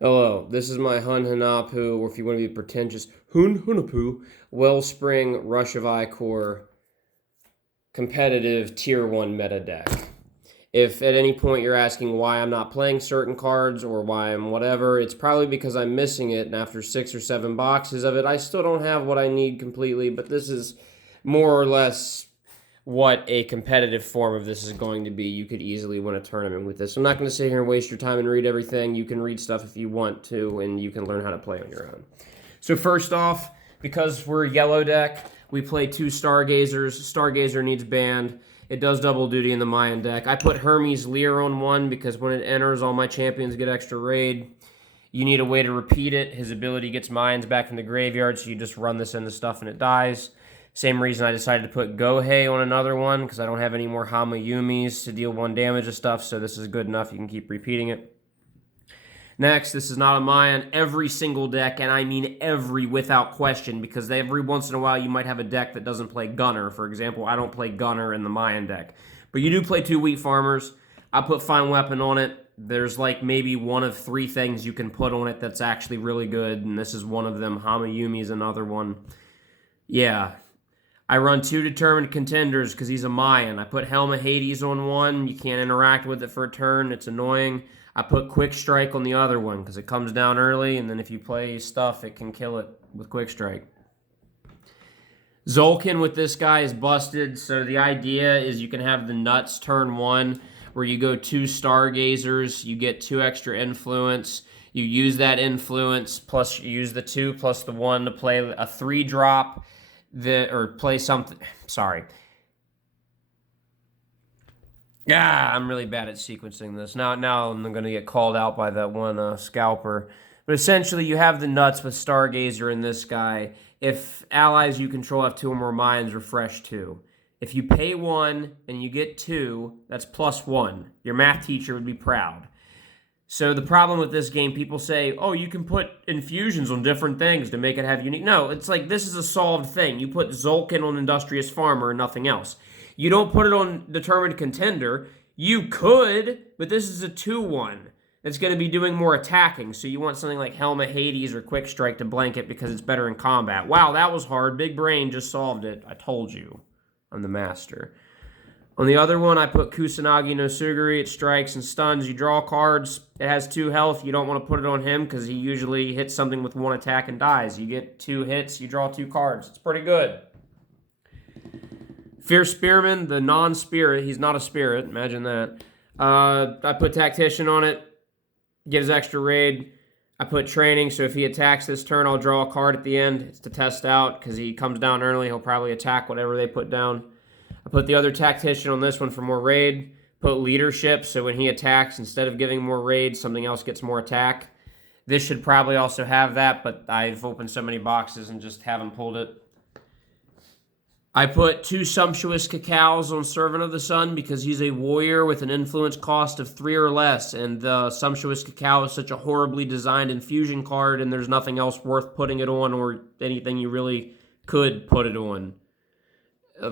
Hello, this is my Hunahpu, or if you want to be pretentious, Hunahpu Wellspring Rush of Ikorr competitive Tier 1 meta deck. If at any point you're asking why I'm not playing certain cards or why I'm whatever, it's probably because I'm missing it, and after 6 or 7 boxes of it, I still don't have what I need completely, but this is more or less what a competitive form of this is going to be. You could easily win a tournament with this. I'm not going to sit here and waste your time and read everything. You can read stuff if you want to, and you can learn how to play on your own. So first off, because we're a yellow deck, we play 2 Stargazers. Stargazer needs banned. It does double duty in the Mayan deck. I put Hermes Lear on 1 because when it enters, all my champions get extra raid. You need a way to repeat it. His ability gets Mayans back from the graveyard, so you just run this into stuff and it dies. Same reason I decided to put Gohei on another one, because I don't have any more Hamayumis to deal 1 damage and stuff, so this is good enough. You can keep repeating it. Next, this is not a Mayan. Every single deck, and I mean every without question, because every once in a while you might have a deck that doesn't play Gunner. For example, I don't play Gunner in the Mayan deck. But you do play 2 Wheat Farmers. I put Fine Weapon on it. There's like maybe 1 of 3 things you can put on it that's actually really good, and this is one of them. Hamayumi is another one. Yeah. I run 2 Determined Contenders because he's a Mayan. I put Helm of Hades on 1. You can't interact with it for a turn. It's annoying. I put Quick Strike on the other one because it comes down early, and then if you play stuff, it can kill it with Quick Strike. Zolkin with this guy is busted, so the idea is you can have the nuts turn 1, where you go 2 Stargazers, you get 2 extra influence, you use that influence, plus you use the 2 plus the 1 to play a 3-drop, or play something. Sorry. Yeah, I'm really bad at sequencing this. Now I'm going to get called out by that one scalper. But essentially, you have the nuts with Stargazer in this guy. If allies you control have 2 or more mines, refresh 2. If you pay 1 and you get 2, that's +1. Your math teacher would be proud. So the problem with this game, people say, oh, you can put infusions on different things to make it have unique. No, it's like this is a solved thing. You put Zolkin on Industrious Farmer and nothing else. You don't put it on Determined Contender. You could, but this is a 2-1. It's going to be doing more attacking, so you want something like Helm of Hades or Quick Strike to blanket because it's better in combat. Wow, that was hard. Big Brain just solved it. I told you. I'm the master. On the other one, I put Kusanagi no Suguri. It strikes and stuns. You draw cards. It has 2 health. You don't want to put it on him because he usually hits something with 1 attack and dies. You get 2 hits. You draw 2 cards. It's pretty good. Fierce Spearman, the non-spirit. He's not a spirit. Imagine that. I put Tactician on it. Gives extra raid. I put Training, so if he attacks this turn, I'll draw a card at the end. It's to test out because he comes down early. He'll probably attack whatever they put down. I put the other Tactician on this one for more raid. Put Leadership, so when he attacks, instead of giving more raid, something else gets more attack. This should probably also have that, but I've opened so many boxes and just haven't pulled it. I put 2 Sumptuous Cacaos on Servant of the Sun because he's a warrior with an influence cost of 3 or less, and the Sumptuous Cacao is such a horribly designed infusion card, and there's nothing else worth putting it on or anything you really could put it on.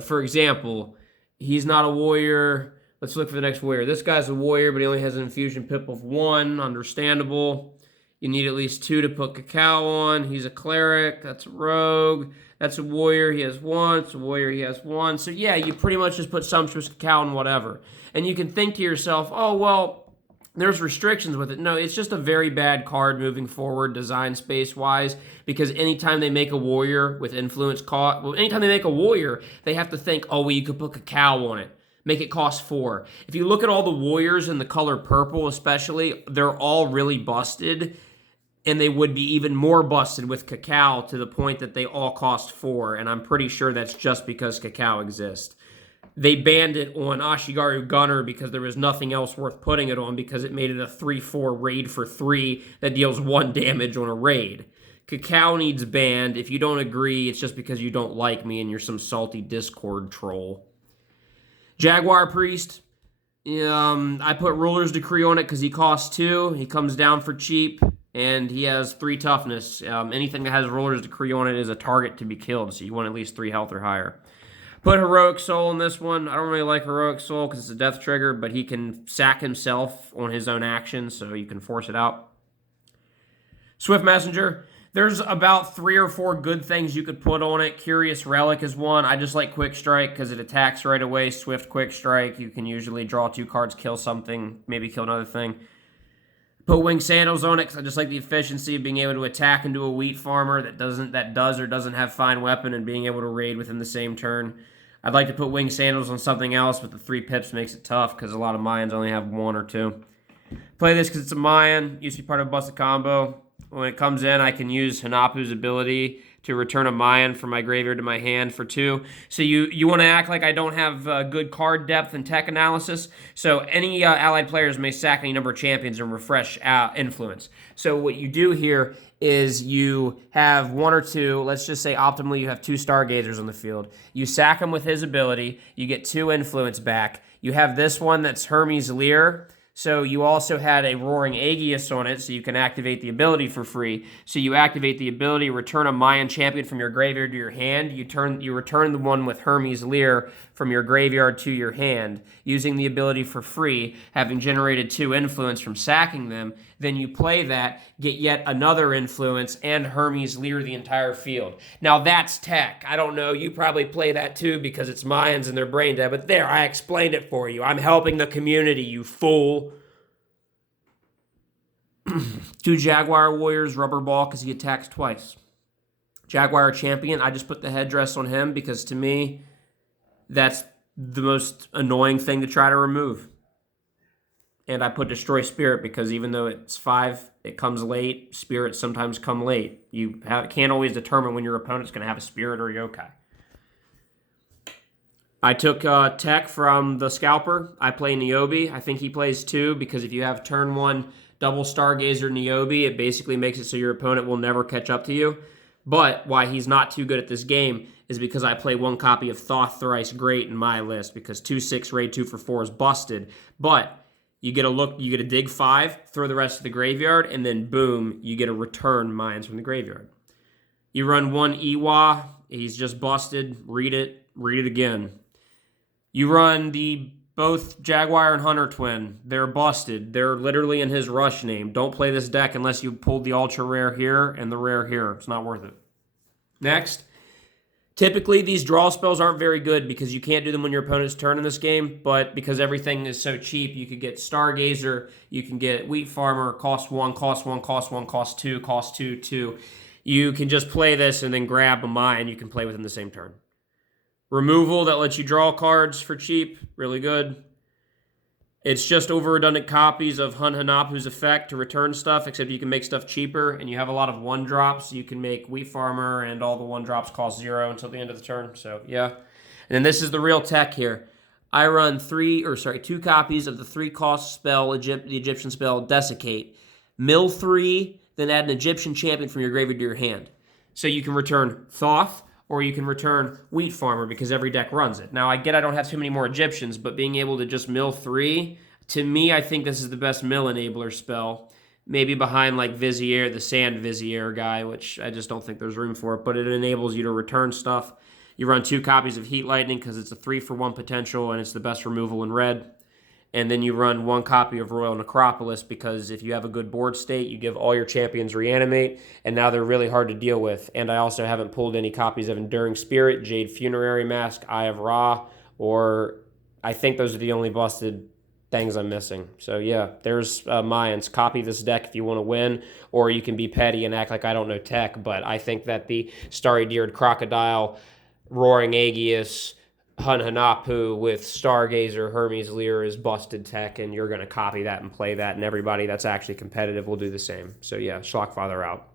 For example, he's not a warrior. Let's look for the next warrior. This guy's a warrior, but he only has an infusion pip of 1. Understandable. You need at least 2 to put Cacao on. He's a cleric. That's a rogue. That's a warrior. He has 1. It's a warrior. He has 1. So yeah, you pretty much just put Sumptuous Cacao on whatever. And you can think to yourself, oh, well, there's restrictions with it. No, it's just a very bad card moving forward, design space-wise, because anytime they make a warrior with influence cost, well, anytime they make a warrior, they have to think, oh, well, you could put Cacao on it. Make it cost 4. If you look at all the warriors in the color purple especially, they're all really busted, and they would be even more busted with Cacao to the point that they all cost 4, and I'm pretty sure that's just because Cacao exists. They banned it on Ashigaru Gunner because there was nothing else worth putting it on because it made it a 3-4 raid for 3 that deals 1 damage on a raid. Cacao needs banned. If you don't agree, it's just because you don't like me and you're some salty Discord troll. Jaguar Priest. I put Ruler's Decree on it because he costs 2. He comes down for cheap, and he has 3 toughness. Anything that has Ruler's Decree on it is a target to be killed, so you want at least 3 health or higher. Put Heroic Soul in this one. I don't really like Heroic Soul because it's a death trigger, but he can sack himself on his own action, so you can force it out. Swift Messenger. There's about 3 or 4 good things you could put on it. Curious Relic is one. I just like Quick Strike because it attacks right away. Swift Quick Strike. You can usually draw 2 cards, kill something, maybe kill another thing. Put Winged Sandals on it because I just like the efficiency of being able to attack into a wheat farmer that does or doesn't have Fine Weapon and being able to raid within the same turn. I'd like to put Winged Sandals on something else, but the 3 pips makes it tough because a lot of Mayans only have 1 or 2. Play this because it's a Mayan. Used to be part of a busted combo. When it comes in, I can use Hunahpu's ability to return a Mayan from my graveyard to my hand for 2. So you want to act like I don't have good card depth and tech analysis. So any allied players may sack any number of champions and refresh influence. So what you do here is you have 1 or 2, let's just say optimally you have 2 Stargazers on the field. You sack him with his ability, you get 2 influence back. You have this one that's Hermes Lear. So you also had a Roaring Aegis on it, so you can activate the ability for free. So you activate the ability, return a Mayan champion from your graveyard to your hand. You return the one with Hermes Lear from your graveyard to your hand, using the ability for free, having generated 2 influence from sacking them. Then you play that, get yet another influence, and Hermes Lear the entire field. Now that's tech. I don't know, you probably play that too because it's Mayans and they're brain dead, but there, I explained it for you. I'm helping the community, you fool. 2 Jaguar Warriors, Rubber Ball, because he attacks twice. Jaguar Champion, I just put the headdress on him because to me, that's the most annoying thing to try to remove. And I put Destroy Spirit because even though it's 5, it comes late. Spirits sometimes come late. You can't always determine when your opponent's going to have a Spirit or a Yokai. I took tech from the Scalper. I play Niobe. I think he plays 2 because if you have turn 1 double Stargazer Niobe, it basically makes it so your opponent will never catch up to you. But why he's not too good at this game is because I play 1 copy of Thoth Thrice Great in my list because 2/6 raid 2 for 4 is busted. But you get a dig 5, throw the rest to the graveyard, and then boom, you get a return Mayans from the graveyard. You run 1 Iwa, he's just busted, read it again. You run both Jaguar and Hunter Twin. They're busted. They're literally in his rush name. Don't play this deck unless you pulled the ultra rare here and the rare here. It's not worth it. Next. Typically, these draw spells aren't very good because you can't do them on your opponent's turn in this game, but because everything is so cheap, you could get Stargazer, you can get Wheat Farmer, cost 1, cost 1, cost 1, cost 2, cost 2, 2. You can just play this and then grab a Mayan you can play within the same turn. Removal that lets you draw cards for cheap, really good. It's just over-redundant copies of Hunahpu's effect to return stuff, except you can make stuff cheaper, and you have a lot of 1-drops. You can make Wheat Farmer, and all the 1-drops cost 0 until the end of the turn, so yeah. And then this is the real tech here. I run 2 copies of the 3-cost spell, the Egyptian spell, Desiccate. Mill 3, then add an Egyptian champion from your graveyard to your hand. So you can return Thoth, or you can return Wheat Farmer because every deck runs it. Now, I get I don't have too many more Egyptians, but being able to just mill 3, to me, I think this is the best mill enabler spell. Maybe behind like Vizier, the Sand Vizier guy, which I just don't think there's room for it, but it enables you to return stuff. You run 2 copies of Heat Lightning because it's a 3-for-1 potential and it's the best removal in red. And then you run 1 copy of Royal Necropolis because if you have a good board state, you give all your champions Reanimate, and now they're really hard to deal with. And I also haven't pulled any copies of Enduring Spirit, Jade Funerary Mask, Eye of Ra, or I think those are the only busted things I'm missing. So yeah, there's Mayans. Copy this deck if you want to win, or you can be petty and act like I don't know tech, but I think that the Starry-Deered Crocodile, Roaring Aegis, Hunahpu with Stargazer, Hermes Lear is busted tech, and you're going to copy that and play that, and everybody that's actually competitive will do the same. So yeah, Schlockfather out.